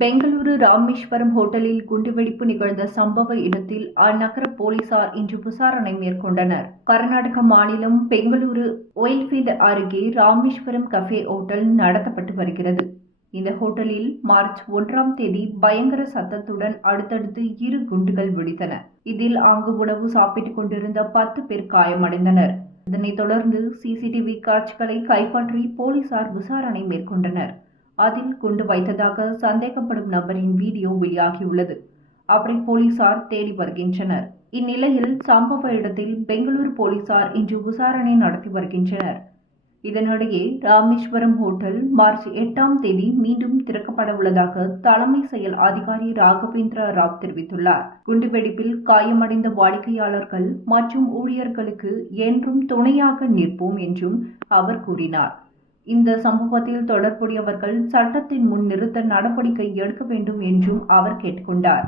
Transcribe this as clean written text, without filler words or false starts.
பெங்களூரு ராமேஸ்வரம் ஹோட்டலில் குண்டுவெடிப்பு நிகழ்ந்த சம்பவ இடத்தில் அந்நகர போலீசார் இன்று விசாரணை மேற்கொண்டனர். கர்நாடக மாநிலம் பெங்களூரு ஒயில்ஃபீல்ட் அருகே ராமேஸ்வரம் கஃபே ஹோட்டல் நடத்தப்பட்டு வருகிறது. இந்த ஹோட்டலில் மார்ச் 1ஆம் தேதி பயங்கர சத்தத்துடன் அடுத்தடுத்து 2 குண்டுகள் வெடித்தன. இதில் அங்கு உணவு சாப்பிட்டுக் கொண்டிருந்த 10 பேர் காயமடைந்தனர். இதனைத் தொடர்ந்து சிசிடிவி காட்சிகளை கைப்பற்றி போலீசார் விசாரணை மேற்கொண்டனர். அதில் குண்டு வைத்ததாக சந்தேகப்படும் நபரின் வீடியோ வெளியாகியுள்ளது. அவரை போலீசார் தேடி வருகின்றனர். இந்நிலையில் சம்பவ இடத்தில் பெங்களூரு போலீசார் இன்று விசாரணை நடத்தி வருகின்றனர். இதனிடையே ராமேஸ்வரம் ஹோட்டல் மார்ச் 8ஆம் தேதி மீண்டும் திறக்கப்பட உள்ளதாக தலைமை செயல் அதிகாரி ராகவேந்திர ராவ் தெரிவித்துள்ளார். குண்டுவெடிப்பில் காயமடைந்த வாடிக்கையாளர்கள் மற்றும் ஊழியர்களுக்கு என்றும் துணையாக நிற்போம் என்றும் அவர் கூறினார். இந்த சம்பவத்தில் தொடர்புடையவர்கள் சட்டத்தின் முன் நிறுத்த நடவடிக்கை எடுக்க வேண்டும் என்றும் அவர் கேட்டுக்கொண்டார்.